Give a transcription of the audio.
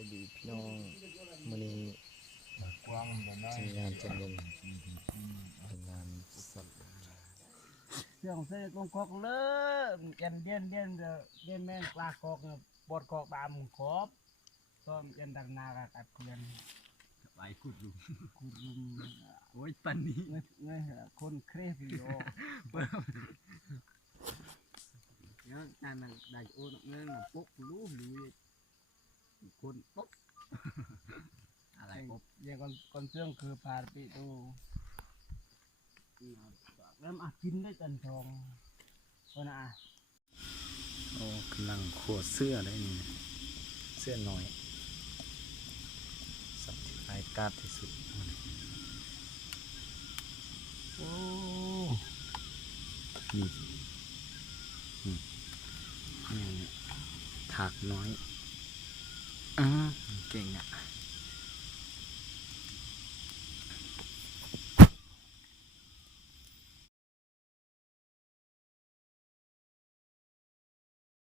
ายดีพี่น้องมื้อนี้กว้างบ่ได้ ทีมงานจันเย็นทีมงานสัตว์ เสื่องเสกงกอกเลยยันเดียนแม่งปลากอกปอดกอกบามขอบก็ยันดังนากัดเกลียน ไปขุดลุม คุรุม โอ้ยปันนี้ เงยคนเครฟิโอ เนี่ยจานนั้นได้โอ้นเงินปุ๊บรู้หรือคนปุ๊บอะไรปุ๊บ ยังคนเสื่องคือพาปีตูเริ่มกินได้จันทองคนอ่ะ โอ้กำลังขวดเสื้อได้นี่เสื้อน้อยสัตว์ที่ร้ายกาจที่สุด โอ้ นี่นี่ถากน้อยเก่งอ่ะ